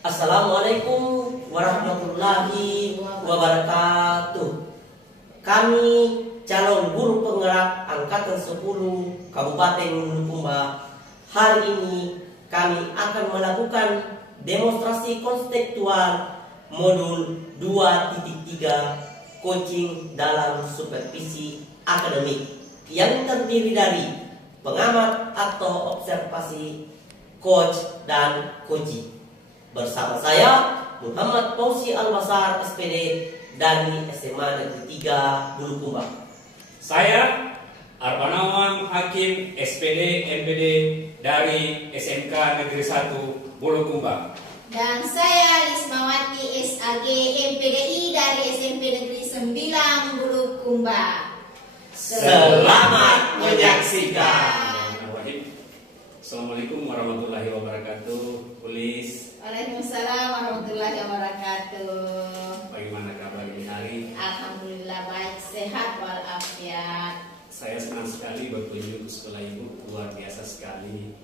Assalamualaikum warahmatullahi wabarakatuh. Kami calon guru penggerak angkatan 10 Kabupaten Bulukumba. Hari ini kami akan melakukan demonstrasi konseptual modul 2.3 coaching dalam supervisi akademik yang terdiri dari pengamat atau observasi, coach, dan coaching. Bersama saya Muhammad Fauzi Al-Basar SPD dari SMA Negeri 3 Bulukumba. Saya Arbanawan Hakim SPD MPD dari SMK Negeri 1 Bulukumba. Dan saya Lismawati SAG MPDI dari SMP Negeri 9 Bulukumba. Selamat menyaksikan. Assalamualaikum warahmatullahi wabarakatuh. Polis. Waalaikumsalam warahmatullahi wabarakatuh. Bagaimana kabar ini hari? Alhamdulillah baik, sehat walafiat. Saya senang sekali berkunjung ke sekolah ibu, luar biasa sekali.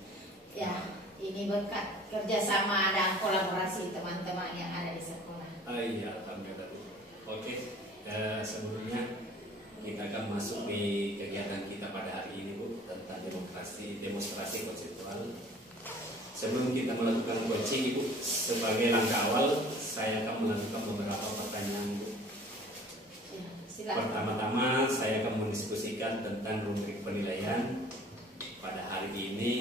Ya, ini berkat kerjasama dan kolaborasi teman-teman yang ada di sekolah. Iya, alhamdulillah. Oke, sebelumnya kita akan masuk di kegiatan kita pada hari ini, Bu, tentang demonstrasi konseptual. Sebelum kita melakukan coaching, Ibu, sebagai langkah awal saya akan melakukan beberapa pertanyaan, Bu. Ya, silakan. Pertama-tama saya akan mendiskusikan tentang rubrik penilaian pada hari ini,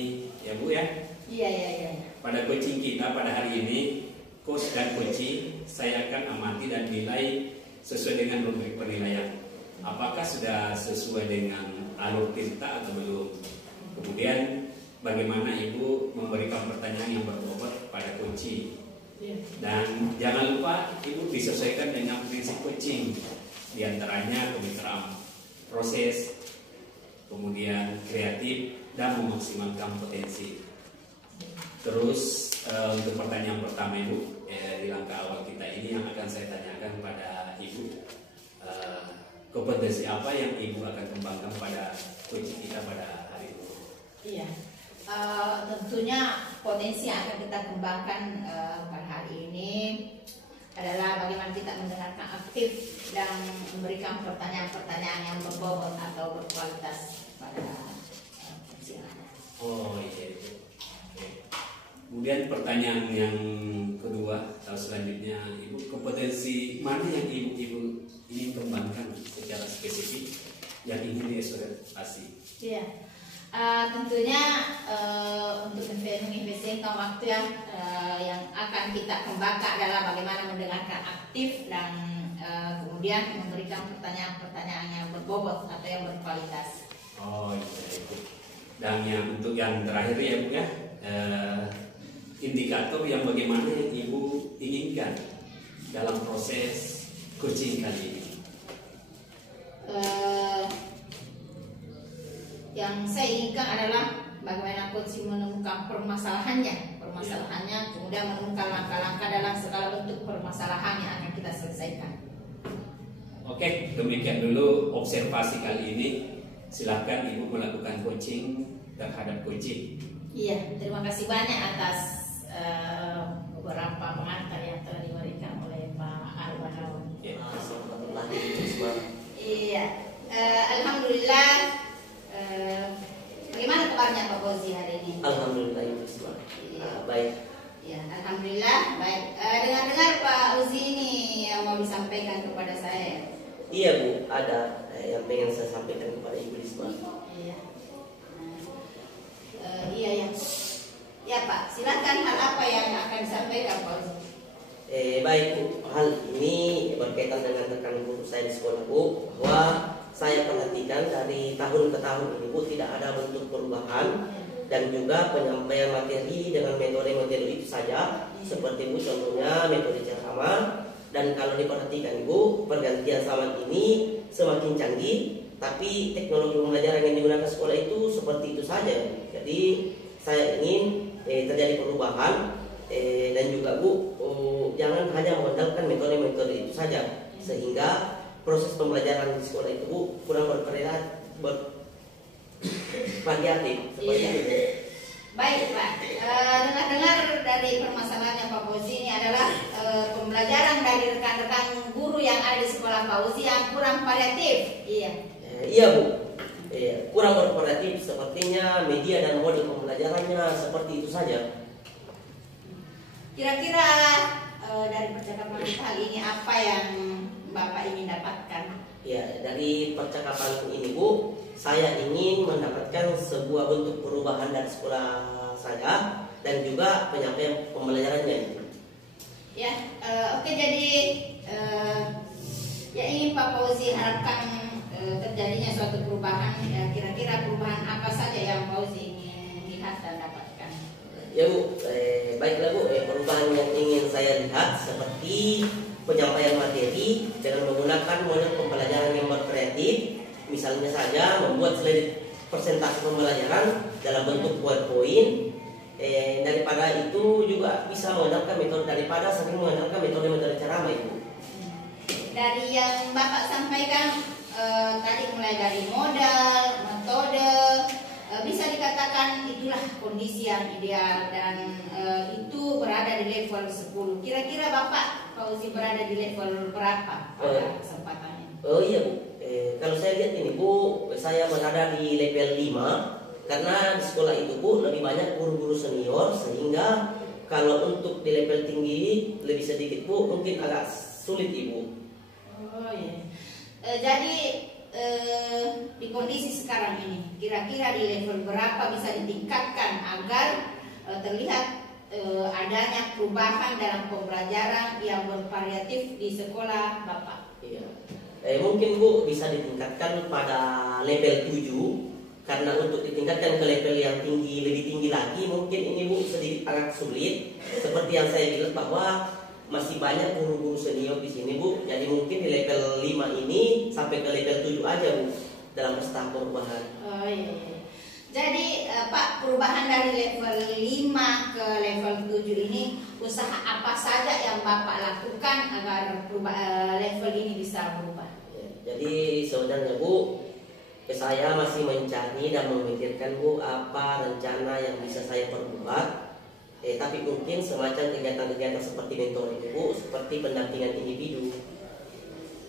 ya Bu ya. Iya. Pada coaching kita pada hari ini, coach dan coaching saya akan amati dan nilai sesuai dengan rubrik penilaian. Apakah sudah sesuai dengan alur tinta atau belum? Kemudian bagaimana Ibu memberikan pertanyaan yang berbobot pada coaching. Dan jangan lupa Ibu disesuaikan dengan prinsip coaching. Di antaranya kemitraan proses, kemudian kreatif, dan memaksimalkan potensi. Terus untuk pertanyaan pertama Ibu, di langkah awal kita ini yang akan saya tanyakan pada Ibu, kompetensi apa yang Ibu akan kembangkan pada coaching kita pada hari ini? Iya, tentunya potensi yang akan kita kembangkan pada hari ini adalah bagaimana kita mendengarkan aktif dan memberikan pertanyaan-pertanyaan yang berbobot atau berkualitas pada coaching yang ada. Oh iya itu. Oke. Kemudian pertanyaan yang kedua atau selanjutnya, Ibu, kompetensi mana yang Ibu ingin kembangkan secara spesifik yang ingin dieksploitasi? Iya, tentunya untuk menginvestasikan waktu yang akan kita kembangkan adalah bagaimana mendengarkan aktif dan kemudian memberikan pertanyaan-pertanyaan yang berbobot atau yang berkualitas. Oh iya itu. Dan yang untuk yang terakhir ya Bu ya, indikator yang bagaimana yang Ibu inginkan dalam proses coaching kali ini? Yang saya inginkan adalah bagaimana coaching menemukan permasalahannya, kemudian menemukan langkah-langkah dalam segala bentuk permasalahan yang akan kita selesaikan. Oke, demikian dulu observasi kali ini. Silahkan Ibu melakukan coaching terhadap coaching. Iya, terima kasih banyak atas beberapa pengantar yang telah diberikan oleh Pak Arbanawan. Ya. Iya, alhamdulillah. Bagaimana kabarnya Pak Fauzi hari ini? Alhamdulillah, baik. Ya, alhamdulillah baik. Dengar-dengar Pak Uzi ini yang mau disampaikan kepada saya. Iya Bu, ada yang pengen saya sampaikan kepada Ibu Risma. Iya. Iya. Ya Pak, silakan hal apa yang akan disampaikan Pak Uzi? Baik Bu, hal ini berkaitan dengan rekan guru saya di sekolah Bu, bahwa saya perhatikan dari tahun ke tahun ini Bu tidak ada bentuk perubahan dan juga penyampaian materi dengan metode-metode itu saja, seperti Bu contohnya metode ceramah. Dan kalau diperhatikan Ibu, pergantian zaman ini semakin canggih, tapi teknologi pembelajaran yang digunakan sekolah itu seperti itu saja. Jadi saya ingin terjadi perubahan dan juga Bu, jangan hanya mengandalkan metode-metode itu saja, sehingga proses pembelajaran di sekolah itu Bu kurang bervariatif seperti itu. Baik Pak, dengar-dengar dari permasalahannya Pak Fauzi ini adalah pembelajaran dari rekan-rekan guru yang ada di sekolah Fauzi yang kurang variatif. Iya. Iya Bu, kurang bervariatif sepertinya media dan model pembelajarannya seperti itu saja. Kira-kira dari percakapan kita kali ini apa yang Bapak ingin dapatkan? Ya, dari percakapan ini Bu, saya ingin mendapatkan sebuah bentuk perubahan dari sekolah saya dan juga penyampaian pembelajarannya. Ya, oke, jadi ya ingin Pak Fauzi harapkan terjadinya suatu perubahan. Ya, kira-kira perubahan apa saja yang Fauzi ingin lihat dan dapatkan? Ya Bu, baiklah Bu, perubahan yang ingin saya lihat seperti penyampaian materi dengan menggunakan model pembelajaran yang berkreatif, misalnya saja membuat slide presentasi pembelajaran dalam bentuk PowerPoint. Daripada itu juga bisa mengandalkan metode daripada sering mengandalkan metode-metode ceramah itu. Dari yang Bapak sampaikan tadi mulai dari modal, metode, bisa dikatakan itulah kondisi yang ideal dan itu berada di level 10. Kira-kira Bapak Fauzi berada di level berapa pada kesempatannya? Oh iya Bu, kalau saya lihat ini Bu, saya berada di level 5 karena di sekolah itu Bu lebih banyak guru-guru senior sehingga kalau untuk di level tinggi lebih sedikit Bu, mungkin agak sulit Ibu. Oh iya. Jadi di kondisi sekarang ini kira-kira di level berapa bisa ditingkatkan agar terlihat adanya perubahan dalam pembelajaran yang bervariatif di sekolah Bapak? Iya. Mungkin Bu bisa ditingkatkan pada level 7 karena untuk ditingkatkan ke level yang tinggi, lebih tinggi lagi mungkin ini Bu sedikit agak sulit. Seperti yang saya bilang bahwa masih banyak guru-guru senior di sini Bu. Jadi mungkin di level 5 ini sampai ke level 7 aja Bu dalam tahap perubahan. Oh iya. Jadi Pak, perubahan dari level 5 ke level 7 ini usaha apa saja yang Bapak lakukan agar level ini bisa berubah? Jadi sebenarnya Bu, saya masih mencari dan memikirkan Bu apa rencana yang bisa saya perbuat. Tapi mungkin semacam kegiatan-kegiatan seperti mentoring Bu, seperti pendampingan individu.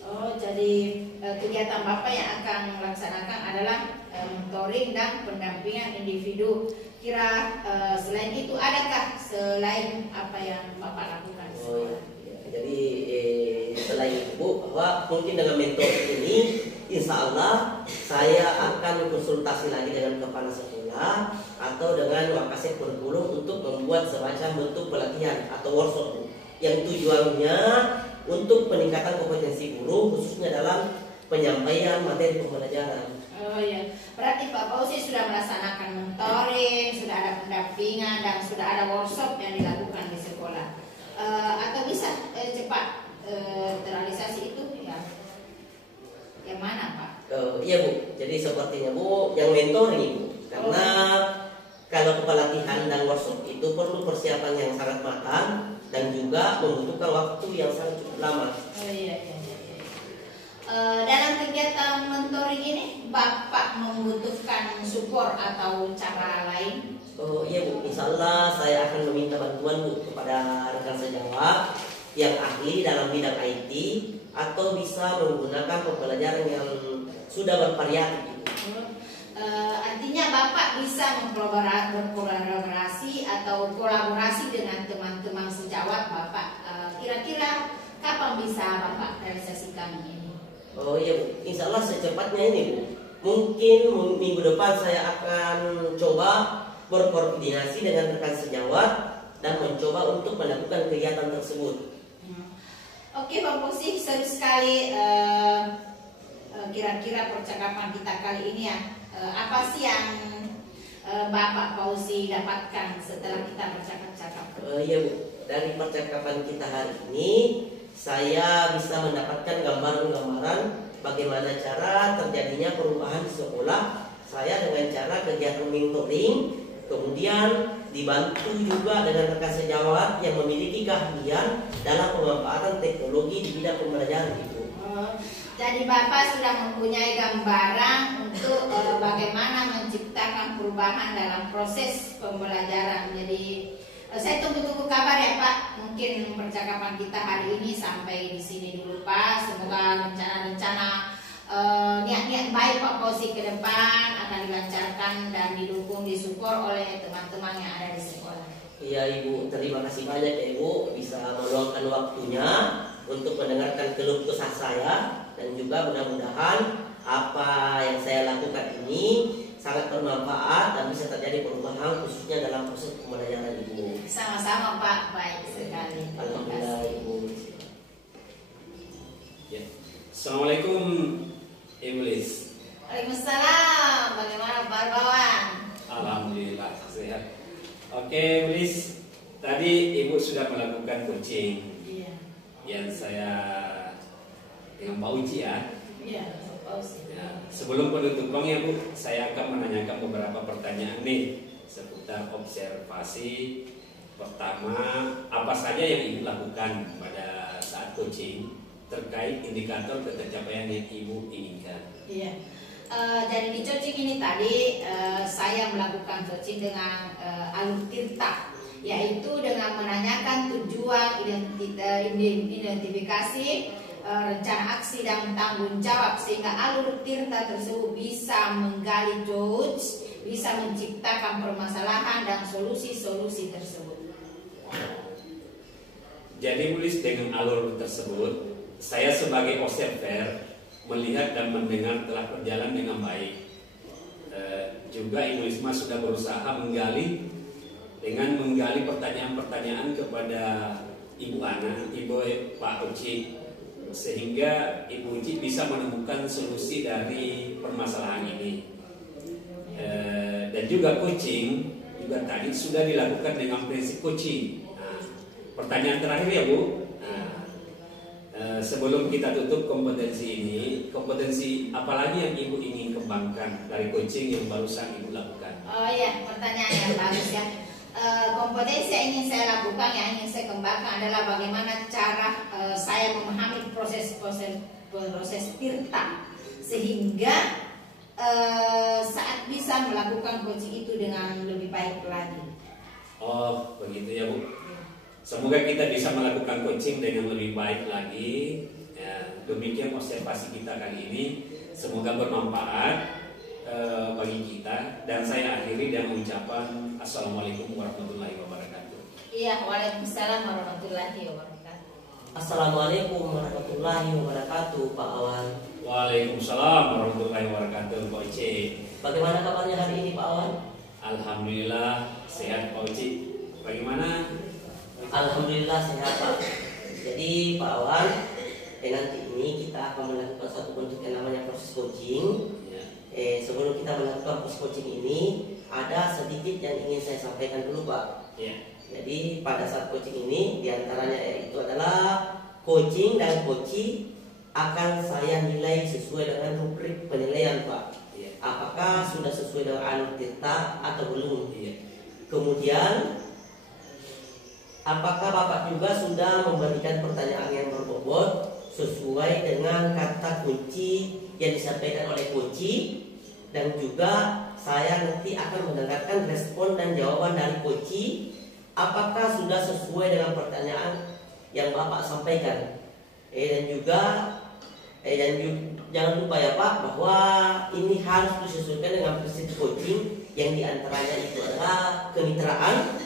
Oh, jadi kegiatan Bapak yang akan melaksanakan adalah mentoring dan pendampingan individu. Kira selain itu adakah selain apa yang Bapak lakukan? Oh ya. Jadi selain itu Bu, bahwa mungkin dengan mentor ini insya Allah saya akan konsultasi lagi dengan kepala sekolah atau dengan wakasek kurikulum untuk membuat semacam bentuk pelatihan atau workshop yang tujuannya untuk peningkatan kompetensi guru khususnya dalam penyampaian materi pembelajaran. Oh iya, berarti Pak Fauzi sudah melaksanakan mentoring, sudah ada pendampingan dan sudah ada workshop yang dilakukan di sekolah. Atau bisa cepat terrealisasi itu ya? Yang mana Pak? Iya Bu, jadi sepertinya Bu yang mentoring Ibu, karena kalau pelatihan dan workshop itu perlu persiapan yang sangat matang dan juga membutuhkan waktu yang sangat cukup lama. Oh iya. Dalam kegiatan mentoring ini Bapak membutuhkan support atau cara lain? Oh iya Bu, insya Allah saya akan meminta bantuan Bu kepada rekan sejawat yang ahli dalam bidang IT atau bisa menggunakan pembelajaran yang sudah bervariatif. Artinya Bapak bisa berkolaborasi atau kolaborasi dengan teman-teman sejawat Bapak. Kira-kira kapan bisa Bapak realisasikan ini? Oh iya Bu, insya Allah secepatnya ini Bu. Mungkin minggu depan saya akan coba berkoordinasi dengan rekan sejawat dan mencoba untuk melakukan kegiatan tersebut. Oke Pak Fauzi, seru sekali kira-kira percakapan kita kali ini ya. Apa sih yang Bapak Fauzi dapatkan setelah kita bercakap-cakap? Iya Bu, dari percakapan kita hari ini saya bisa mendapatkan gambaran-gambaran bagaimana cara terjadinya perubahan di sekolah saya dengan cara kegiatan mentoring, kemudian dibantu juga dengan rekan sejawat yang memiliki keahlian dalam pemanfaatan teknologi di bidang pembelajaran itu. Jadi Bapak sudah mempunyai gambaran untuk bagaimana menciptakan perubahan dalam proses pembelajaran. Jadi Saya tunggu-tunggu kabar ya Pak. Mungkin percakapan kita hari ini sampai di sini dulu Pak. Semoga rencana-rencana niat-niat baik Pak Fauzi ke depan akan dilancarkan dan didukung, disupport oleh teman-teman yang ada di sekolah. Iya Ibu, terima kasih banyak ya Ibu bisa meluangkan waktunya untuk mendengarkan keluh kesah saya, dan juga mudah-mudahan apa yang saya lakukan ini sangat bermanfaat dan bisa terjadi perubahan khususnya dalam proses pembelajaran Ibu. Sama-sama Pak, baik sekali. Alhamdulillah Ibu. Ya. Assalamualaikum Ibu Lis. Waalaikumsalam. Bagaimana Pak Bawan? Alhamdulillah sehat. Oke Ibu Lis, tadi Ibu sudah melakukan coaching. Iya. Yang saya dengan Pak Uci ya. Iya, Pak Fauzi. Ya, sebelum penutupan ya Bu, saya akan menanyakan beberapa pertanyaan nih seputar observasi. Pertama, apa saja yang Ibu lakukan pada saat coaching terkait indikator ketercapaian yang Ibu inginkan? Iya. Jadi di coaching ini tadi saya melakukan coaching dengan alur tirta, yaitu dengan menanyakan tujuan, identifikasi, rencana aksi dan tanggung jawab, sehingga alur tirta tersebut bisa menggali coach, bisa menciptakan permasalahan dan solusi-solusi tersebut. Jadi Bulis, dengan alur tersebut saya sebagai observer melihat dan mendengar telah berjalan dengan baik. Juga Ibu Risma sudah berusaha menggali pertanyaan-pertanyaan kepada Ibu Ana, Ibu Pak Uci, sehingga Ibu Uci bisa menemukan solusi dari permasalahan ini. Dan juga coaching juga tadi sudah dilakukan dengan prinsip coaching. Nah, pertanyaan terakhir ya Bu. Sebelum kita tutup kompetensi ini, kompetensi apa lagi yang Ibu ingin kembangkan dari coaching yang barusan Ibu lakukan? Oh iya, pertanyaan yang bagus ya. Kompetensi yang ingin saya lakukan, yang ingin saya kembangkan adalah bagaimana cara saya memahami proses tirta, sehingga saat bisa melakukan coaching itu dengan lebih baik lagi. Oh, begitu ya Bu. Semoga kita bisa melakukan coaching dengan lebih baik lagi. Ya, demikian observasi kita kali ini. Semoga bermanfaat bagi kita. Dan saya akhiri dengan ucapan Assalamualaikum warahmatullahi wabarakatuh. Iya, waalaikumsalam warahmatullahi wabarakatuh. Assalamualaikum warahmatullahi wabarakatuh Pak Awan. Waalaikumsalam warahmatullahi wabarakatuh Pak Uci. Bagaimana kabarnya hari ini Pak Awan? Alhamdulillah sehat Pak Uci. Bagaimana? Alhamdulillah sehat Pak. Jadi Pak Awan, nanti ini kita akan melakukan satu bentuk yang namanya proses coaching. Ya. Sebelum kita melakukan proses coaching ini, ada sedikit yang ingin saya sampaikan dulu Pak. Ya. Jadi pada saat coaching ini, diantaranya yaitu adalah coaching dan coachee akan saya nilai sesuai dengan rubrik penilaian Pak. Ya. Apakah sudah sesuai dengan alur tirta atau belum? Ya. Kemudian apakah Bapak juga sudah memberikan pertanyaan yang berbobot sesuai dengan kata kunci yang disampaikan oleh coachee, dan juga saya nanti akan mendengarkan respon dan jawaban dari coachee apakah sudah sesuai dengan pertanyaan yang Bapak sampaikan. Jangan lupa ya Pak, bahwa ini harus disesuaikan dengan prinsip coaching yang diantaranya itu adalah kemitraan,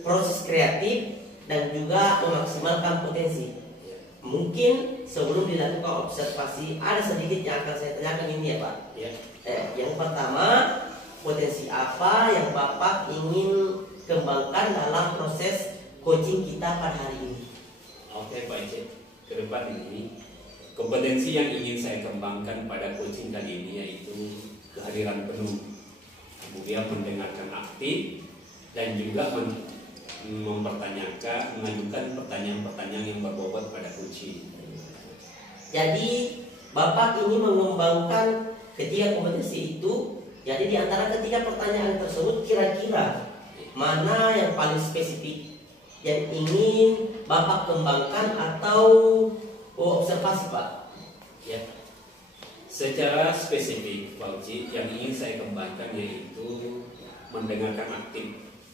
proses kreatif, dan juga memaksimalkan potensi. Mungkin sebelum dilakukan observasi ada sedikit yang akan saya tanyakan ini ya Pak. Ya. Yang pertama, potensi apa yang Bapak ingin kembangkan dalam proses coaching kita pada hari ini? Oke Pak Uci, ke depan ini kompetensi yang ingin saya kembangkan pada coaching kali ini yaitu kehadiran penuh, kemudian mendengarkan aktif, dan juga mengajukan pertanyaan-pertanyaan yang berbobot pada coaching. Jadi Bapak ingin mengembangkan ketiga kompetensi itu. Jadi di antara ketiga pertanyaan tersebut, kira-kira mana yang paling spesifik yang ingin Bapak kembangkan atau observasi Pak? Ya. Secara spesifik Pak Uci, yang ingin saya kembangkan yaitu mendengarkan aktif.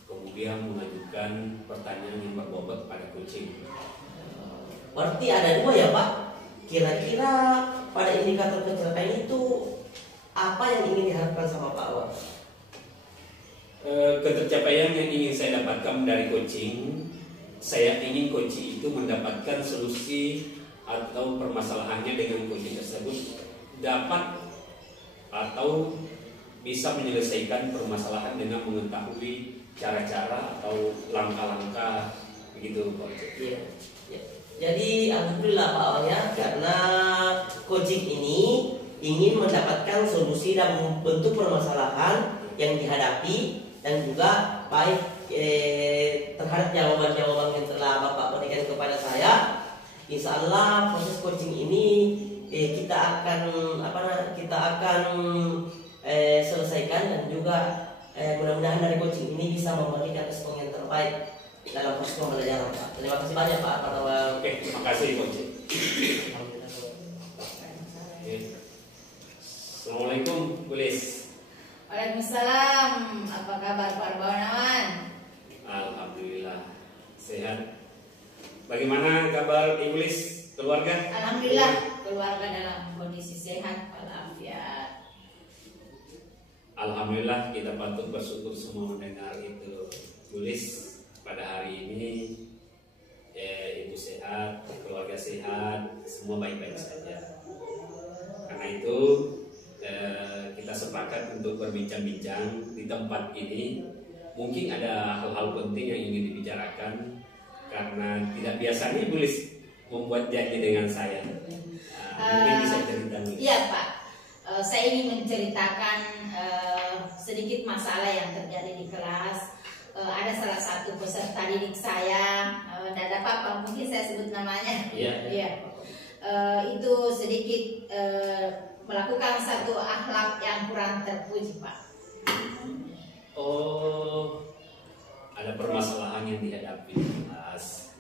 kemudian mengajukan pertanyaan yang berbobot pada coaching. Berarti ada dua ya Pak. Kira-kira pada indikator kecelakaan itu apa yang ingin diharapkan sama Pak Awal? Ketercapaian yang ingin saya dapatkan dari coaching, saya ingin coaching itu mendapatkan solusi atau permasalahannya dengan coaching tersebut dapat atau bisa menyelesaikan permasalahan dengan mengetahui cara-cara atau langkah-langkah begitu Pak. Iya. Ya. Jadi alhamdulillah Pak Awal ya, karena coaching ini ingin mendapatkan solusi dan bentuk permasalahan yang dihadapi dan juga baik terhadap jawaban-jawaban yang telah Bapak berikan kepada saya. Insya Allah proses coaching ini kita akan selesaikan dan juga mudah-mudahan dari coaching ini bisa memberikan respon yang terbaik dalam proses pembelajaran Pak. Terima kasih banyak Pak. Oke, terima kasih coach. Assalamualaikum Bu Lis. Waalaikumsalam. Apa kabar Pak Arbawan? Alhamdulillah sehat. Bagaimana kabar Ibu Lis, keluarga? Alhamdulillah keluarga dalam kondisi sehat walafiat. Alhamdulillah kita patut bersyukur semua mendengar itu Bu Lis. Pada hari ini ibu sehat, keluarga sehat, semua baik-baik saja. Karena itu kita sepakat untuk berbincang-bincang di tempat ini. Mungkin ada hal-hal penting yang ingin dibicarakan karena tidak biasanya Ibu Lis membuat janji dengan saya. Mungkin bisa cerita. Iya Pak, saya ingin menceritakan sedikit masalah yang terjadi di kelas. Ada salah satu peserta didik saya, tidak ada apa-apa, mungkin saya sebut namanya. Iya. Itu sedikit melakukan satu akhlak yang kurang terpuji Pak. Oh, ada permasalahan yang dihadapi di kelas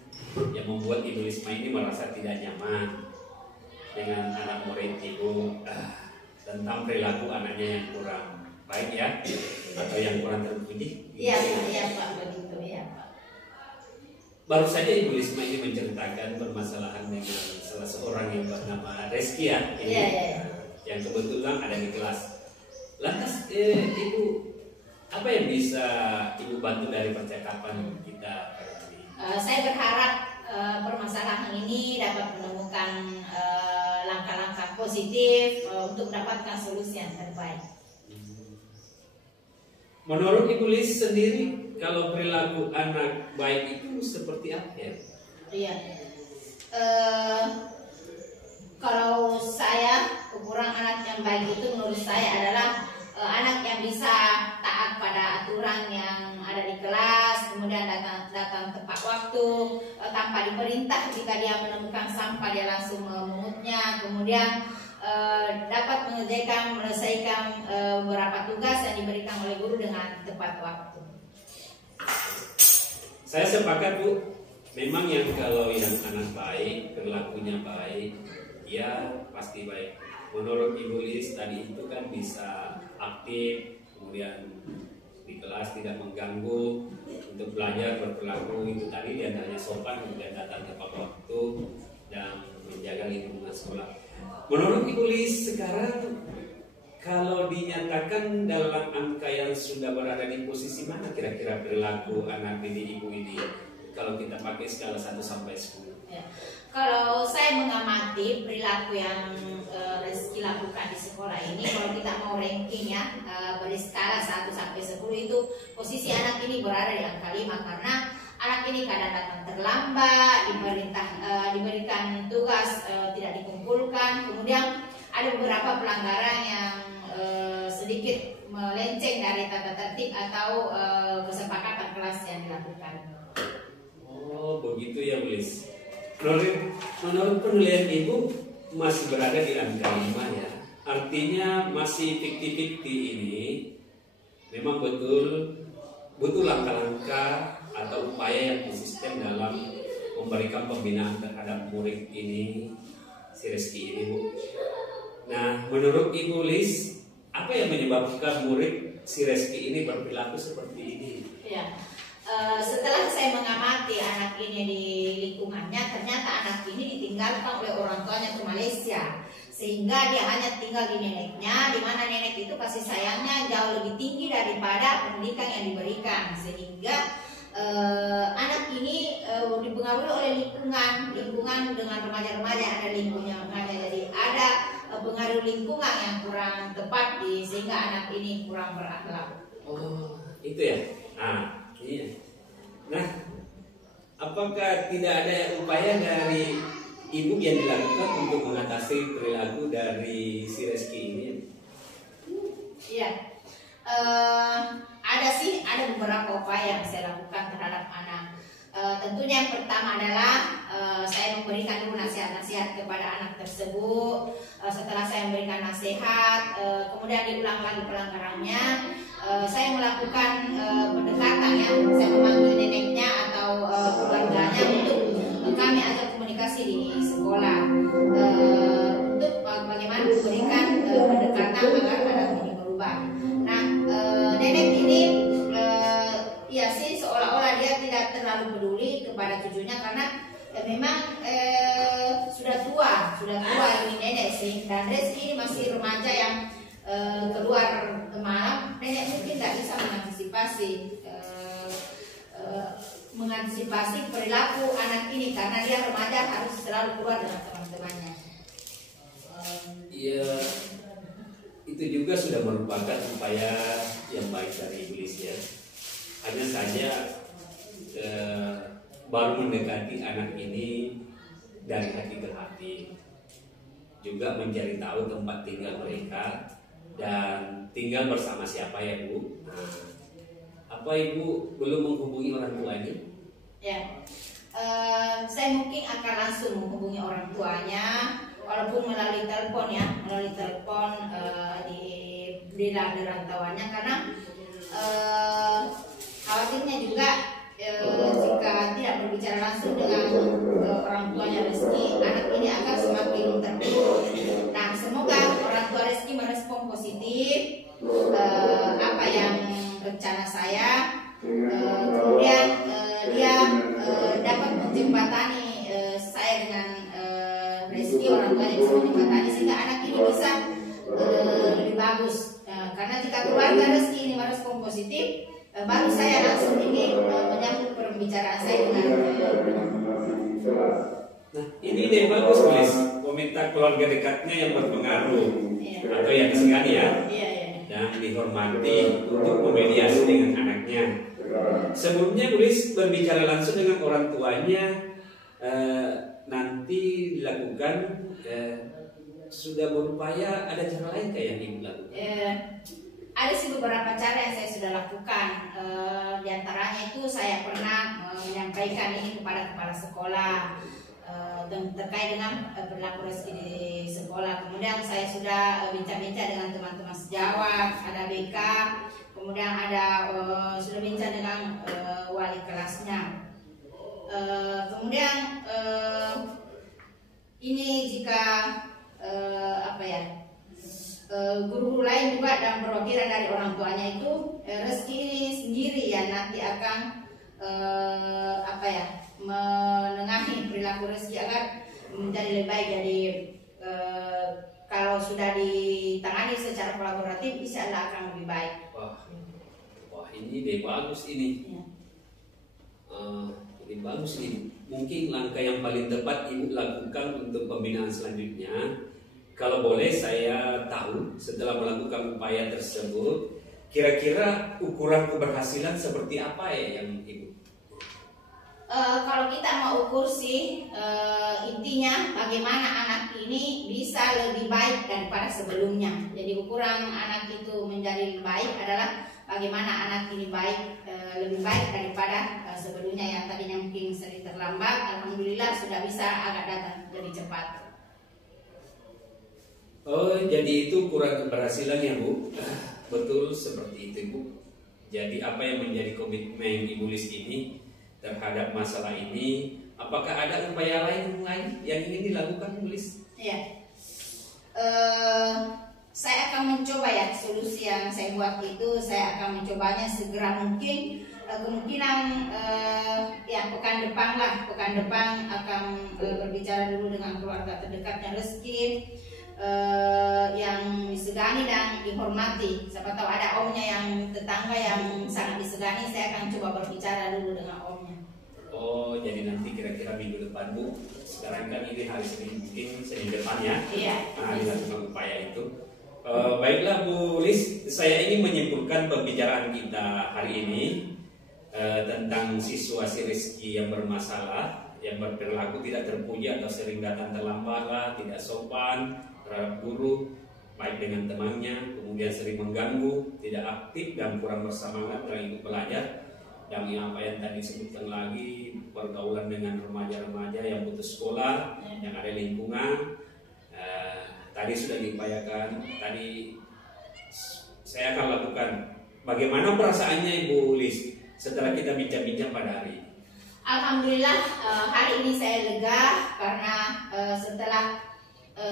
yang membuat Ibu Lisma ini merasa tidak nyaman dengan anak murid Ibu tentang perilaku anaknya yang kurang baik ya, atau yang kurang terpuji. Iya Pak, begitu ya Pak. Baru saja Ibu Lisma ini menceritakan permasalahan dengan salah seorang yang bernama Reski ya, yang kebetulan ada di kelas. Lantas Ibu, apa yang bisa Ibu bantu dari percakapan kita pada hari ini? Saya berharap permasalahan ini dapat menemukan langkah-langkah positif untuk mendapatkan solusi yang terbaik. Menurut Ibu Lis sendiri, kalau perilaku anak baik itu seperti apa ya? Iya. Kalau saya, ukuran anak yang baik itu menurut saya adalah anak yang bisa taat pada aturan yang ada di kelas, kemudian datang tepat waktu, tanpa diperintah. Jika dia menemukan sampah dia langsung memungutnya, kemudian dapat menyelesaikan beberapa tugas yang diberikan oleh guru dengan tepat waktu. Saya sepakat Bu, memang kalau yang anak baik, perilakunya baik, ya pasti baik. Menurut Ibu Lis tadi itu kan bisa aktif, kemudian di kelas tidak mengganggu, untuk belajar berperilaku itu tadi diantaranya sopan, kemudian datang tepat waktu dan menjaga lingkungan sekolah. Menurut Ibu Lis sekarang kalau dinyatakan dalam angka yang sudah berada di posisi mana kira-kira perilaku anak didik Ibu ini kalau kita pakai skala 1 sampai 10? Ya. Kalau saya mengamati perilaku yang Reski lakukan di sekolah ini, kalau kita mau ranking ya, beri skala 1 sampai 10 itu posisi anak ini berada di angka 5 karena anak ini kadang datang terlambat, diberikan tugas tidak dikumpulkan, kemudian ada beberapa pelanggaran yang sedikit melenceng dari tata tertib atau kesepakatan kelas yang dilakukan. Oh begitu ya Bu Lis. Menurut penilaian Ibu masih berada di angka 5 ya. Artinya masih 50-50 ini memang betul langkah-langkah atau upaya yang konsisten dalam memberikan pembinaan terhadap murid ini, si Reski ini Bu. Nah menurut Ibu Lis, apa yang menyebabkan murid si Reski ini berperilaku seperti ini? Ya, setelah saya mengamati anak ini di lingkungannya, ternyata anak ini ditinggalkan oleh orang tuanya ke Malaysia, sehingga dia hanya tinggal di neneknya, di mana nenek itu kasih sayangnya jauh lebih tinggi daripada pendidikan yang diberikan, sehingga anak ini dipengaruhi oleh lingkungan dengan remaja-remaja yang ada lingkungannya. Jadi ada pengaruh lingkungan yang kurang tepat sehingga anak ini kurang berakhlak. Oh, itu ya. Iya. Nah, apakah tidak ada upaya dari ibu yang dilakukan untuk mengatasi perilaku dari si Reski ini? Iya, ada beberapa upaya yang saya lakukan terhadap anak. Tentunya yang pertama adalah saya memberikan dulu nasihat-nasihat kepada anak tersebut. Setelah saya memberikan nasihat, kemudian diulang lagi pelanggarannya. Saya melakukan pendekatan, ya. Saya memanggil neneknya atau keluarganya untuk kami ajak komunikasi di sekolah untuk bagaimana memberikan pendekatan agar anak ini berubah. Nah, nenek ini ya sih seolah-olah dia tidak terlalu peduli kepada cucunya karena memang sudah tua ini nenek sih, dan Reski ini masih remaja yang keluar malam. Nenek mungkin tidak bisa mengantisipasi perilaku anak ini karena dia remaja harus selalu keluar dengan teman-temannya. Iya, itu juga sudah merupakan upaya yang baik dari iblis ya. Hanya saja baru mendekati anak ini dari hati ke hati, juga mencari tahu tempat tinggal mereka dan tinggal bersama siapa ya Bu. Nah, apa Ibu belum menghubungi orang tuanya? Ya, saya mungkin akan langsung menghubungi orang tuanya, walaupun melalui telepon ya, di rantauannya, karena khawatirnya juga jika tidak berbicara langsung dengan orang tuanya Reski, anak ini akan semakin terpuruk. Nah, semoga orang tua Reski merespon positif apa yang rencana saya, kemudian dia dapat menjembatani saya dengan Reski, orang tuanya bisa menjembatani sehingga anak ini bisa lebih bagus. Karena jika keluarga Reski ini merespon positif, baru saya langsung ini menyambut pembicaraan saya dengan Nah, ini ide bagus, Miss. Meminta keluarga dekatnya yang berpengaruh atau yang disegani ya, dan dihormati untuk memediasi dengan anaknya. Sebelumnya, Miss berbicara langsung dengan orang tuanya, nanti dilakukan. Sudah berupaya, ada cara lain kayak yang Ibu lakukan? Ada sih beberapa cara yang saya sudah lakukan. Di antaranya itu saya pernah menyampaikan ini kepada kepala sekolah terkait dengan perilaku Reski di sekolah. Kemudian saya sudah bincang-bincang dengan teman-teman sejawat, ada BK, kemudian ada sudah bincang dengan wali kelasnya. Kemudian ini jika guru-guru lain juga dan perwakilan dari orang tuanya itu, Reski ini sendiri yang nanti akan menengahi perilaku Reski agar menjadi lebih baik. Jadi kalau sudah ditangani secara kolaboratif, insya Allah akan lebih baik. Wah ini ide bagus ini. Ya. Ini bagus ini. Mungkin langkah yang paling tepat Ibu lakukan untuk pembinaan selanjutnya. Kalau boleh saya tahu setelah melakukan upaya tersebut, kira-kira ukuran keberhasilan seperti apa ya yang Ibu? Kalau kita mau ukur sih, intinya bagaimana anak ini bisa lebih baik daripada sebelumnya. Jadi ukuran anak itu menjadi baik adalah bagaimana anak ini lebih baik daripada sebelumnya yang tadinya mungkin sering terlambat. Alhamdulillah sudah bisa agak datang lebih cepat. Oh, jadi itu ukuran keberhasilan ya Bu? Betul seperti itu Bu. Jadi apa yang menjadi komitmen Ibu Lis ini terhadap masalah ini? Apakah ada upaya lain yang ingin dilakukan Bu Lis? Iya. Saya akan mencoba ya solusi yang saya buat itu. Saya akan mencobanya segera mungkin kemungkinan ya pekan depan akan berbicara dulu dengan keluarga terdekatnya Reski, yang disegani dan dihormati. Siapa tahu ada omnya yang tetangga yang sangat disegani, saya akan coba berbicara dulu dengan omnya. Oh, jadi nanti kira-kira minggu depan Bu. Sekarang kan ini hari Senin, mungkin Senin depan ya. Iya. Nah, dilakukan upaya itu. Baiklah Bu Lis, saya ingin menyimpulkan pembicaraan kita hari ini tentang siswa si Rizky yang bermasalah, yang berperilaku tidak terpuji atau sering datang terlambat lah, tidak sopan terhadap guru, baik dengan temannya, kemudian sering mengganggu, tidak aktif dan kurang bersemangat dalam ikut belajar. Dan apa yang tadi disebutkan lagi, pergaulan dengan remaja-remaja yang putus sekolah, yang ada lingkungan. Tadi sudah diupayakan. Tadi saya akan lakukan. Bagaimana perasaannya Ibu Lis setelah kita bincang-bincang pada hari ini? Alhamdulillah hari ini saya lega karena setelah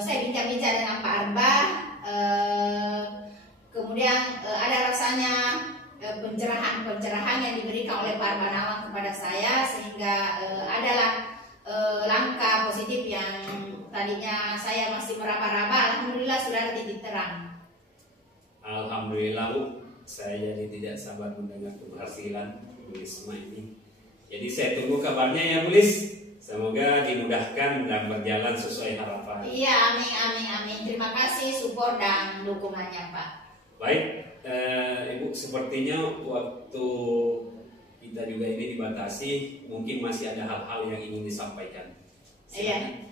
saya bincang-bincang dengan Pak Arba, kemudian ada rasanya pencerahan yang diberikan oleh Pak Arba Nawang kepada saya, sehingga adalah langkah positif yang tadinya saya masih meraba-raba. Alhamdulillah sudah ada titik terang. Alhamdulillah Bu, saya jadi tidak sabar mendengar keberhasilan Bu Risma ini. Jadi saya tunggu kabarnya ya Bu Lis. Semoga dimudahkan dan berjalan sesuai harapan. Iya, amin, amin, amin. Terima kasih support dan dukungannya Pak. Baik, Ibu, sepertinya waktu kita juga ini dibatasi, mungkin masih ada hal-hal yang ingin disampaikan. Iya.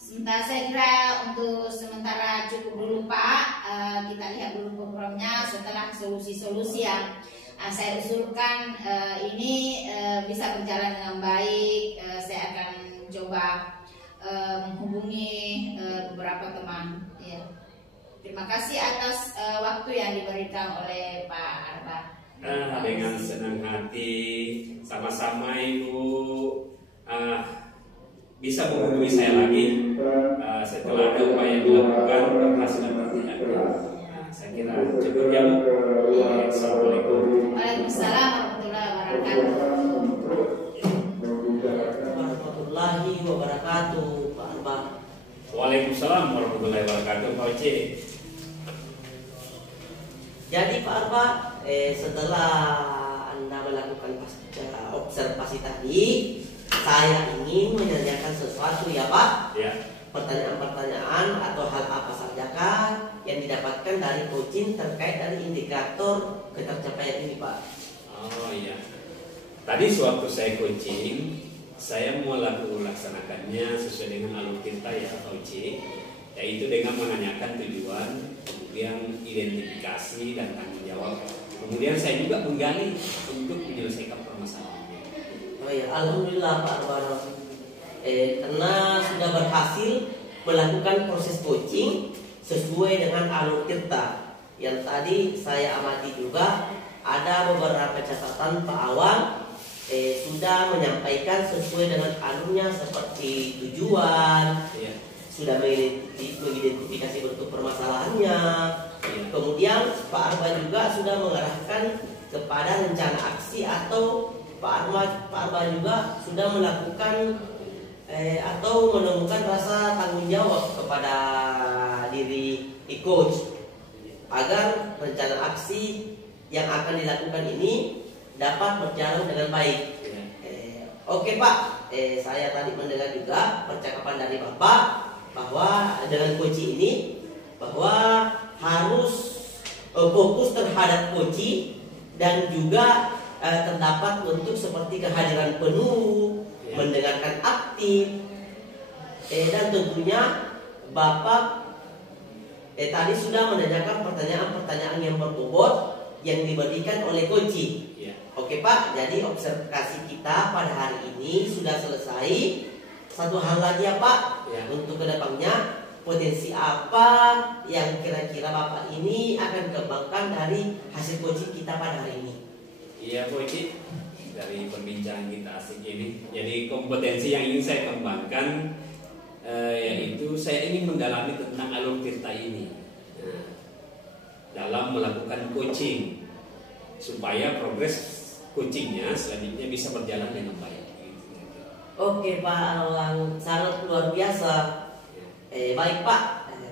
Sementara saya kira untuk sementara cukup dulu Pak. Kita lihat dulu programnya. Setelah solusi-solusi yang saya usulkan ini bisa berjalan dengan baik, saya akan coba menghubungi beberapa teman. Ya. Terima kasih atas waktu yang diberikan oleh Pak Arba. Dengan senang hati, sama-sama Ibu. Bisa menghubungi saya lagi setelah ada upaya yang dilakukan berhasil pertanyaan. Saya kira cukup ya Bu. Assalamualaikum. Waalaikumsalam warahmatullahi wabarakatuh. Warahmatullahi wabarakatuh, Pak Arba. Waalaikumsalam warahmatullahi wabarakatuh, Pak Oce. Jadi Pak Arba, setelah Anda melakukan observasi tadi, saya ingin menanyakan sesuatu ya Pak. Ya. Pertanyaan-pertanyaan atau hal apa sajakah yang didapatkan dari coaching terkait dari indikator ketercapaian ini Pak? Oh iya. Tadi sewaktu saya coaching, saya melaksanakannya sesuai dengan alur kita ya Pak Oce, yaitu dengan menanyakan tujuan, kemudian identifikasi dan tanggung jawab. Kemudian saya juga menggali untuk menyelesaikan permasalahannya. Oh ya, alhamdulillah Pak Arba. Karena sudah berhasil melakukan proses coaching sesuai dengan alur tirta. Yang tadi saya amati juga ada beberapa catatan Pak Awang sudah menyampaikan sesuai dengan alurnya seperti tujuan, sudah mengidentifikasi bentuk permasalahannya. Kemudian Pak Arba juga sudah mengarahkan kepada rencana aksi, atau Pak Arba juga sudah melakukan atau menemukan rasa tanggung jawab kepada diri coach agar rencana aksi yang akan dilakukan ini dapat berjalan dengan baik. Oke Pak, saya tadi mendengar juga percakapan dari Bapak bahwa dengan coach ini bahwa harus fokus terhadap coach dan juga terdapat bentuk seperti kehadiran penuh, mendengarkan aktif, dan tentunya Bapak tadi sudah menanyakan pertanyaan-pertanyaan yang berbobot yang diberikan oleh coach. Oke Pak, jadi observasi kita pada hari ini sudah selesai. Satu hal lagi ya Pak, untuk kedepannya potensi apa yang kira-kira Bapak ini akan kembangkan dari hasil coaching kita pada hari ini? Iya coach, dari perbincangan kita asik ini, jadi kompetensi yang ingin saya kembangkan yaitu saya ingin mendalami tentang alur tirta ini dalam melakukan coaching. supaya progres coachingnya selanjutnya bisa berjalan dengan baik. Oke Pak Awan, sangat luar biasa. Baik Pak,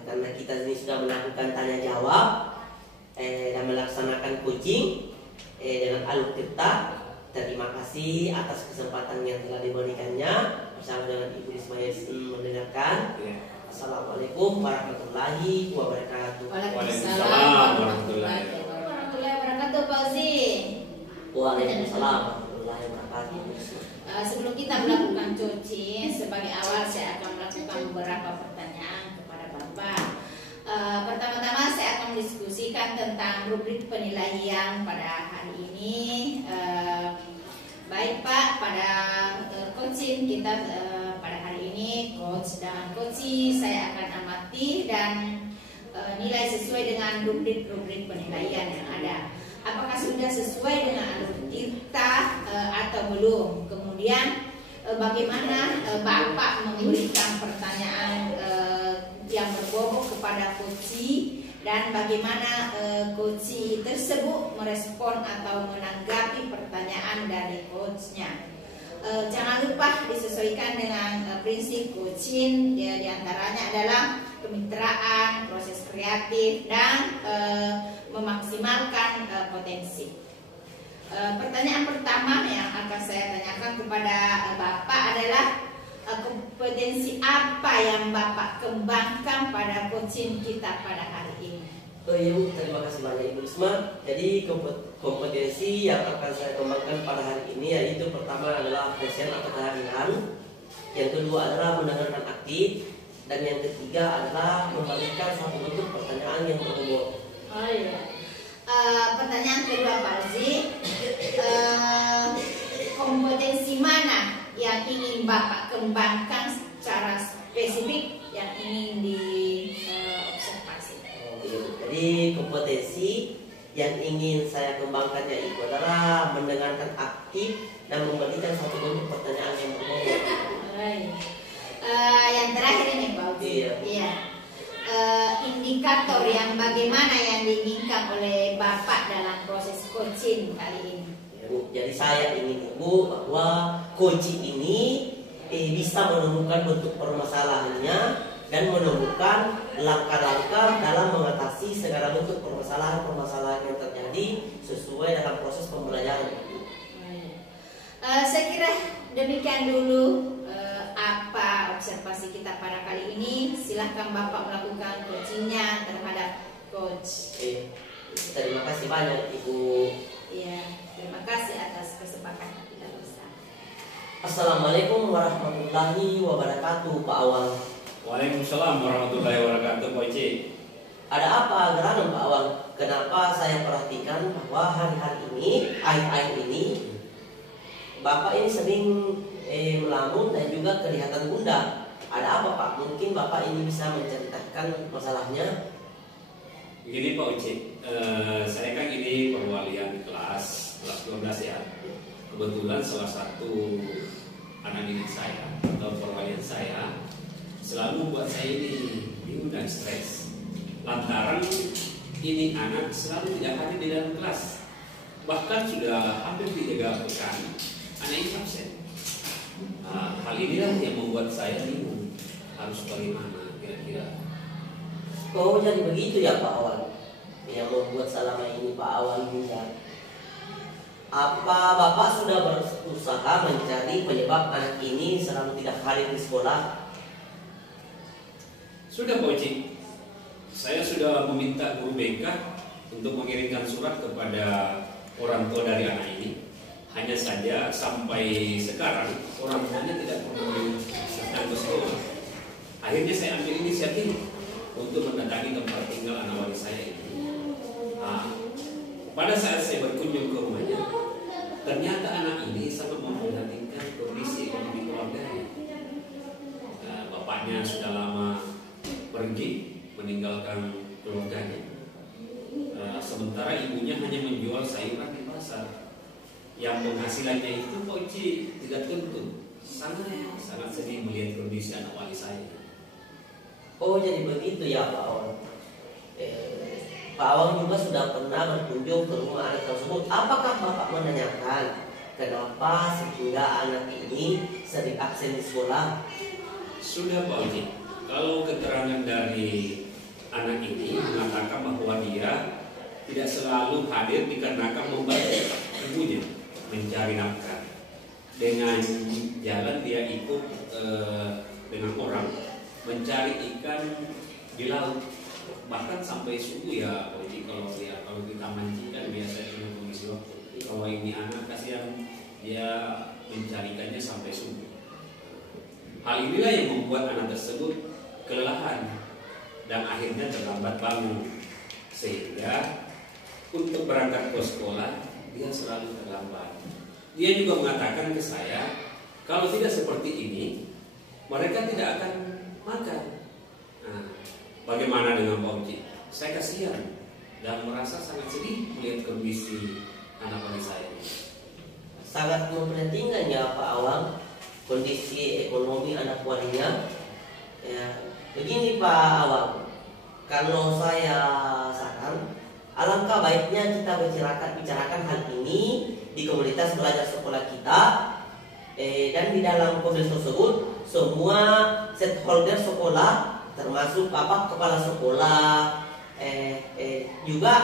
karena kita ini sudah melakukan tanya jawab dan melaksanakan coaching dengan Alur Tirta. Terima kasih atas kesempatan yang telah diberikannya bersama dengan Ibu Ismail mendengarkan. Assalamualaikum warahmatullahi wabarakatuh. Waalaikumsalam warahmatullahi wabarakatuh, Pak Uzi. Waalaikumsalam warahmatullahi wabarakatuh. Sebelum kita melakukan coaching, sebagai awal saya akan melakukan beberapa pertanyaan kepada Bapak. Pertama-tama saya akan mendiskusikan tentang rubrik penilaian pada hari ini. Baik Pak, pada coaching kita pada hari ini, coach dan coachee saya akan amati dan nilai sesuai dengan rubrik penilaian yang ada. Apakah sudah sesuai dengan Alur Tirta atau belum? Kemudian bagaimana Bapak memberikan pertanyaan yang berbobot kepada coachee dan bagaimana coachee tersebut merespon atau menanggapi pertanyaan dari coachnya. Jangan lupa disesuaikan dengan prinsip coaching, ya, diantaranya adalah kemitraan, proses kreatif, dan memaksimalkan potensi. Pertanyaan pertama yang akan saya tanyakan kepada Bapak adalah kompetensi apa yang Bapak kembangkan pada coaching kita pada hari ini? Ibu, terima kasih banyak Ibu Isma. Jadi kompetensi yang akan saya kembangkan pada hari ini yaitu pertama adalah present atau kehadiran, yang kedua adalah mendengarkan aktif, dan yang ketiga adalah memberikan satu bentuk pertanyaan yang berbobot. Oh iya. Pertanyaan kedua Pak Uzi, kompetensi mana yang ingin Bapak kembangkan secara spesifik yang ingin diobservasi? Jadi kompetensi yang ingin saya kembangkan yaitu adalah mendengarkan aktif dan memberikan satu bentuk pertanyaan yang berbobot. Yang terakhir ini Pak Uzi. Iya. Indikator yang bagaimana yang diinginkan oleh Bapak dalam proses coaching kali ini? Ya, Bu. Jadi saya ingin Ibu bahwa coaching ini bisa menemukan bentuk permasalahannya dan menemukan langkah-langkah dalam mengatasi segala bentuk permasalahan-permasalahan yang terjadi sesuai dalam proses pembelajaran. Saya kira demikian dulu apa observasi kita pada kali ini. Silahkan Bapak melakukan coachingnya terhadap coach. Terima kasih banyak Ibu. Iya, terima kasih atas kesepakatan kita bersama. Assalamualaikum warahmatullahi wabarakatuh, Pak Awang. Waalaikumsalam warahmatullahi wabarakatuh, Pak Uci. Ada apa gerangan Pak Awang? Kenapa saya perhatikan bahwa hari-hari ini, akhir-akhir ini, Bapak ini sering melamun dan juga kelihatan gundah. Ada apa Pak? Mungkin Bapak ini bisa menceritakan masalahnya. Begini Pak Uci, saya kan ini perwalian kelas 12 ya. Kebetulan salah satu anak didik saya atau perwalian saya selalu membuat saya ini bingung dan stres. Lantaran ini anak selalu tidak hadir di dalam kelas. Bahkan sudah hampir 3 pekan anak ini absen. Hal inilah yang membuat saya bingung harus bagaimana kira-kira. Oh, jadi begitu ya Pak Awan. Yang membuat selama ini Pak Awan bisa. Apa Bapak sudah berusaha mencari penyebab anak ini selalu tidak hadir di sekolah? Sudah Pak Uci, saya sudah meminta guru BK untuk mengirimkan surat kepada orang tua dari anak ini. Hanya saja sampai sekarang orang tuanya tidak pernah datang ke sekolah. Akhirnya saya ambil inisiatif untuk mendatangi tempat tinggal anak wali saya ini. Pada saat saya berkunjung ke rumahnya, ternyata anak ini sangat memperhatikan kondisi ekonomi keluarganya. Bapaknya sudah lama pergi meninggalkan keluarganya, sementara ibunya hanya menjual sayuran di pasar. Yang penghasilannya itu Pak Uci tidak tentu. Sangat sedih melihat kondisi anak wali saya. Oh, jadi begitu ya Pak Awan. Pak Awang juga sudah pernah berkunjung ke rumah anak tersebut. Apakah Bapak menanyakan kenapa sehingga anak ini sering absen di sekolah? Sudah Pak Uci. Kalau keterangan dari anak ini mengatakan bahwa dia tidak selalu hadir dikarenakan membantu ibunya mencari nafkah. Dengan jalan dia ikut dengan orang mencari ikan di laut, bahkan sampai subuh ya Pak Uci. Kalau kita mancing kan biasanya dengan kondisi waktu. Kalau ini anak kasihan dia mencarikannya sampai subuh. Hal inilah yang membuat anak tersebut kelelahan dan akhirnya terlambat bangun, sehingga untuk berangkat ke sekolah dia selalu terlambat. Dia juga mengatakan ke saya, kalau tidak seperti ini mereka tidak akan makan. Nah, bagaimana dengan Pak Uci? Saya kasihan dan merasa sangat sedih melihat kondisi anak-anak saya. Sangat memprihatinkan ya Pak Awang kondisi ekonomi anak buahnya. Ya, begini Pak Awang, kalau saya saran, alangkah baiknya kita bicarakan hal ini di komunitas belajar sekolah kita, dan di dalam komunitas tersebut semua stakeholder sekolah termasuk Bapak kepala sekolah juga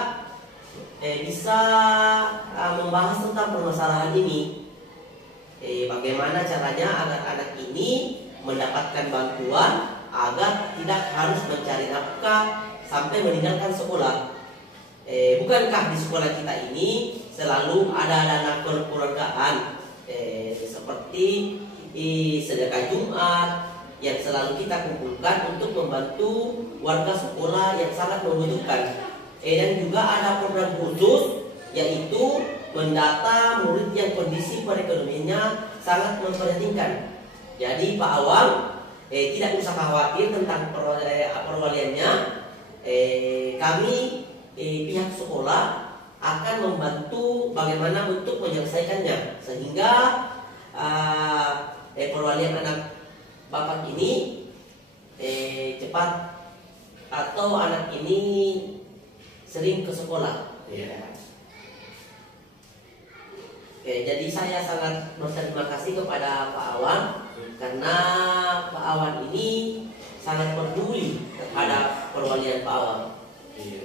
bisa membahas tentang permasalahan ini. Bagaimana caranya agar anak ini mendapatkan bantuan agar tidak harus mencari nafkah sampai meninggalkan sekolah. Bukankah di sekolah kita ini selalu ada dana kekeluargaan seperti sedekah Jumat yang selalu kita kumpulkan untuk membantu warga sekolah yang sangat membutuhkan. Dan juga ada program khusus yaitu mendata murid yang kondisi perekonomiannya sangat memprihatinkan. Jadi Pak Awang tidak usah khawatir tentang perwaliannya. Kami pihak sekolah akan membantu bagaimana untuk menyelesaikannya, sehingga perwalian anak Bapak ini cepat atau anak ini sering ke sekolah. Ya. Jadi saya sangat berterima kasih kepada Pak Awan karena Pak Awan ini sangat peduli terhadap perwalian Pak Awan. Iya.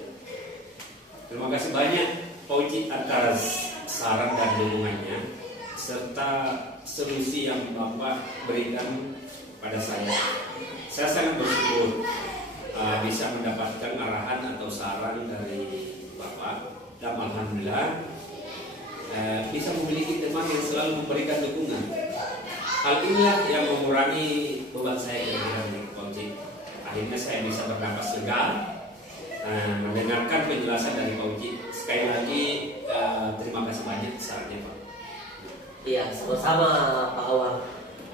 Terima kasih banyak Pak Uci atas saran dan dukungannya serta solusi yang Bapak berikan pada saya. Saya sangat bersyukur bisa mendapatkan arahan atau saran dari Bapak, dan alhamdulillah bisa memiliki teman yang selalu memberikan dukungan. Hal inilah yang mengurangi beban saya kira-kira Pak Uci. Akhirnya saya bisa bernapas lega mendengarkan penjelasan dari Pak Uci. Sekali lagi terima kasih banyak sarannya Pak. Iya, sama-sama Pak Awang.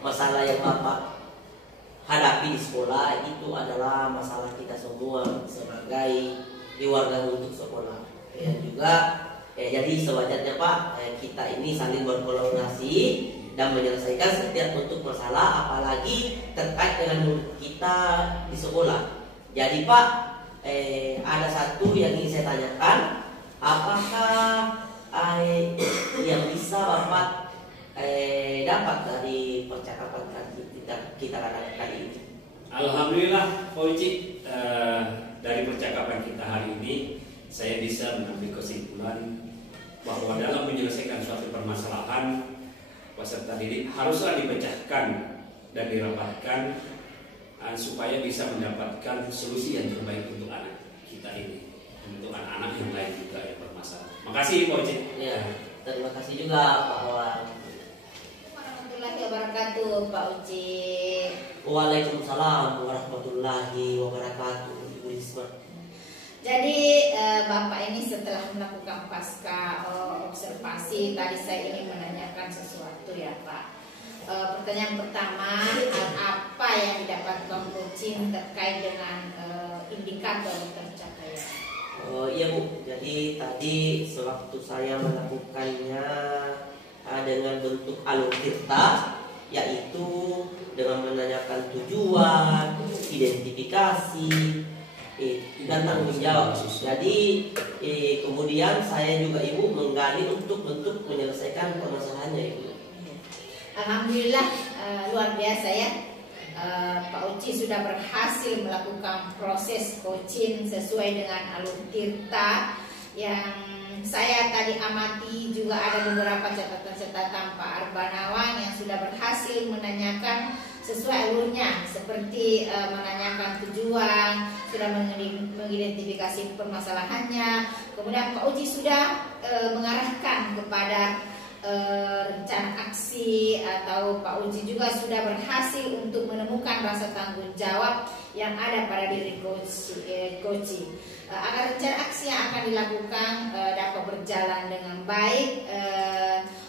Masalah yang Bapak hadapi di sekolah itu adalah masalah kita semua sebagai warga untuk sekolah. Dan juga jadi sewajarnya Pak, kita ini saling berkolaborasi dan menyelesaikan setiap bentuk masalah, apalagi terkait dengan murid kita di sekolah. Jadi Pak, ada satu yang ingin saya tanyakan, apakah yang bisa Bapak dapat dari percakapan kita kali ini? Alhamdulillah Pak Uci, dari percakapan kita hari ini saya bisa mengambil kesimpulan bahwa dalam menyelesaikan suatu permasalahan peserta didik haruslah dipecahkan dan dirapatkan supaya bisa mendapatkan solusi yang terbaik untuk anak kita ini, untuk anak-anak yang lain juga yang bermasalah. Makasih Pak Uci. Ya, terima kasih juga Pak Awan. Warahmatullahi wabarakatuh Pak Uci. Waalaikumsalam warahmatullahi wabarakatuh Ibu Risma. Jadi Bapak ini setelah melakukan pasca observasi, tadi saya ingin menanyakan sesuatu ya Pak. Pertanyaan pertama, apa yang didapatkan coaching terkait dengan indikator pencapaian? Iya Bu, jadi tadi sewaktu saya melakukannya dengan bentuk alur tirta, yaitu dengan menanyakan tujuan, identifikasi, dan tanggung jawab. Jadi kemudian saya juga Ibu menggali untuk menyelesaikan permasalahannya Ibu. Alhamdulillah, luar biasa ya. Pak Uci sudah berhasil melakukan proses coaching sesuai dengan alur tirta. Yang saya tadi amati juga ada beberapa catatan-catatan Pak Arbanawan yang sudah berhasil menanyakan sesuai alurnya, seperti menanyakan tujuan, sudah mengidentifikasi permasalahannya. Kemudian Pak Uci sudah mengarahkan kepada rencana aksi, atau Pak Uci juga sudah berhasil untuk menemukan rasa tanggung jawab yang ada pada diri coaching. Agar rencana aksi yang akan dilakukan dapat berjalan dengan baik.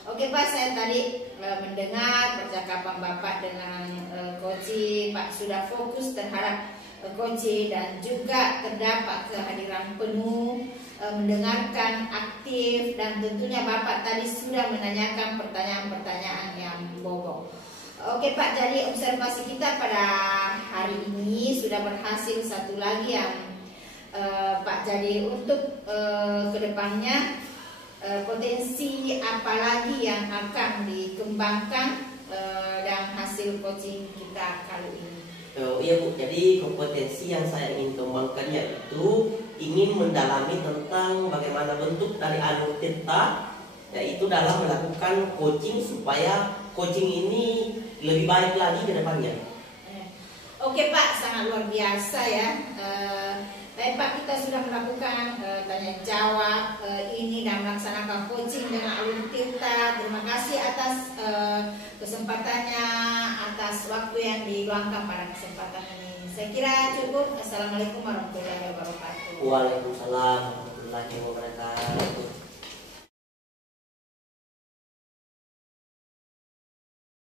Oke Pak, saya tadi mendengar percakapan Bapak dengan coaching. Pak sudah fokus terhadap coaching dan juga terdapat kehadiran penuh, mendengarkan aktif, dan tentunya Bapak tadi sudah menanyakan pertanyaan-pertanyaan yang bobot. Oke Pak, jadi observasi kita pada hari ini sudah berhasil. Satu lagi yang Pak, jadi untuk kedepannya potensi apa lagi yang akan dikembangkan dan hasil coaching kita kali ini? Iya Bu, jadi kompetensi yang saya ingin kembangkan yaitu ingin mendalami tentang bagaimana bentuk dari alur tirta, yaitu dalam melakukan coaching supaya coaching ini lebih baik lagi ke depannya. Oke Pak, sangat luar biasa ya. Baik Pak, kita sudah melakukan tanya jawab ini dan melaksanakan coaching dengan alur tirta. Terima kasih atas kesempatannya, atas waktu yang diluangkan pada kesempatan ini. Saya kira cukup. Assalamualaikum warahmatullahi wabarakatuh. Waalaikumsalam warahmatullahi wabarakatuh.